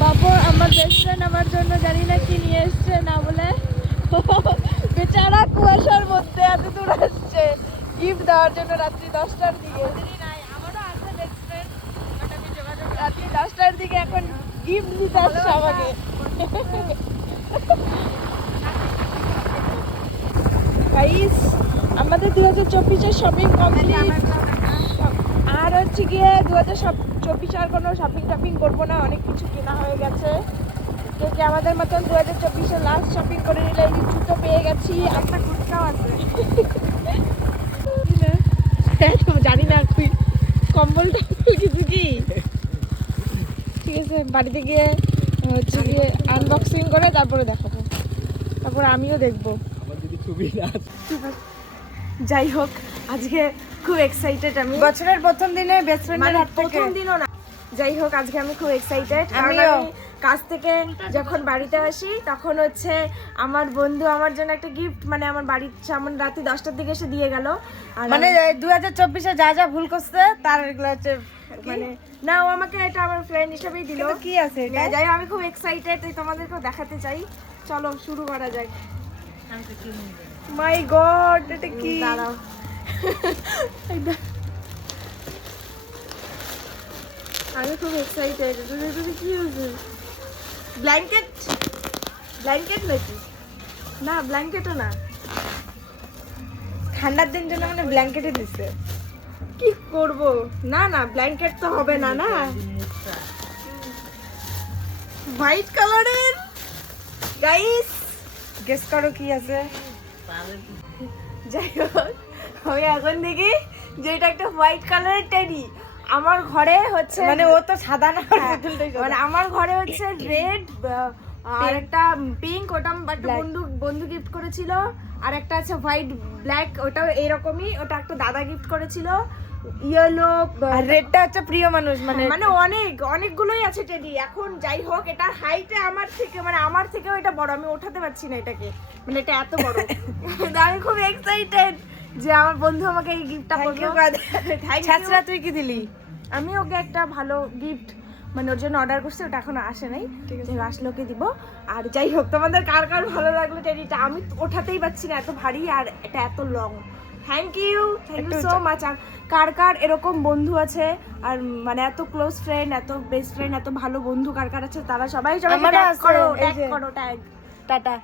বাবু আমার best friend আমার জন্য জানি না কি নিয়ে এসছে না বলে বেচারা কুয়াশার মধ্যে এত দূর আসছে গিফট দেওয়ার জন্য রাত্রি 10টার দিকে। রাত্রি 10টার দিকে এখন গিফট দিতে আসছে আমাকে। গাইস আমাদের 2024-এর শপিং কমপ্লিট। আর হচ্ছে গিয়ে 2024 আর কোনো শপিং করবো না, অনেক কিছু কেনা হয়ে গেছে। যে আমাদের মতন 2024-এর লাস্ট শপিং করে নিলে এই জুতো পেয়ে গেছি, একটা কুর্তাও আছে। জানি না তুই কম্বলটা কিছু কি ঠিক আছে, বাড়িতে গিয়ে হচ্ছে গিয়ে আনবক্সিং করে তারপরে দেখাবো, তারপরে আমিও দেখবো। যাই হোক আজকে খুব এক্সাইটেড আমি, বছরের প্রথম দিনে বেস্ট ফ্রেন্ডের হাত থেকে। প্রথম দিনও না, যাই হোক আজকে আমি খুব এক্সাইটেড। আমিও। কাজ থেকে যখন বাড়িতে আসি তখন হচ্ছে আমার বন্ধু আমার জন্য একটা গিফট, মানে আমার বাড়ির সামনে রাতে 10টার দিকে এসে দিয়ে গেল। আর মানে 2024-এ যা যা ভুল করছে তার এগুলো হচ্ছে মানে না, ও আমাকে এটা আমার ফ্রেন্ড হিসেবেই দিল। কিন্তু কি আছে এটা? যাই হোক, আমি খুব এক্সাইটেড, তোমাদেরকেও দেখাতে চাই। চলো শুরু করা যাক। মাই গড, এটা কি? দাঁড়াও, আমি খুব এক্সাইটেড। এটা কি হয়েছে? ব্ল্যাঙ্কেট? ব্ল্যাঙ্কেট নাকি? না ব্ল্যাঙ্কেটও না, ঠান্ডার দিন জন্য মানে ব্ল্যাঙ্কেটে দিছে। কি করব? না না ব্ল্যাঙ্কেট তো হবে না, না হোয়াইট কালারের। গাইস গেস করো কি আছে? যাই হোক আমি এখন দেখি যে এটা একটা হোয়াইট কালারের টেডি। আমার ঘরে হচ্ছে মানে ও তো সাদা না, মানে আমার ঘরে হচ্ছে রেড আর একটা পিঙ্ক, ওটা একটা বন্ধু গিফট করেছিল। আর একটা আছে হোয়াইট ব্ল্যাক, ওটাও এরকমই, ওটা একটা দাদা গিফট করেছিল। ইয়েলো আর রেডটা হচ্ছে প্রিয় মানুষ, মানে মানে অনেকগুলোই আছে টেডি। এখন যাই হোক এটা হাইটে আমার থেকে, মানে আমার থেকেও এটা বড়, আমি ওঠাতে পারছি না এটাকে, মানে এটা এত বড়। আমি খুব এক্সাইটেড যে আমার বন্ধু আমাকে এই গিফটটা করলো। ছাত্রা তুই কি দিলি? আমি ওকে একটা ভালো গিফট মানে ওর জন্য অর্ডার করছি, ওটা এখনো আসে নাই, আসলে ওকে দিব। আর যাই হোক তোমাদের কার কার ভালো লাগলো টেডিটা, আমি ওঠাতেই পারছি না, এত ভারী আর এটা এত long. Thank you so much. আর কার কার এরকম বন্ধু আছে, আর মানে এত ক্লোজ ফ্রেন্ড, এত বেস্ট ফ্রেন্ড, এত ভালো বন্ধু কার কার আছে, তারা সবাই আমারও ট্যাগ আছে, করো, এই ট্যাগ যে। করো, ট্যাগ। টাটা।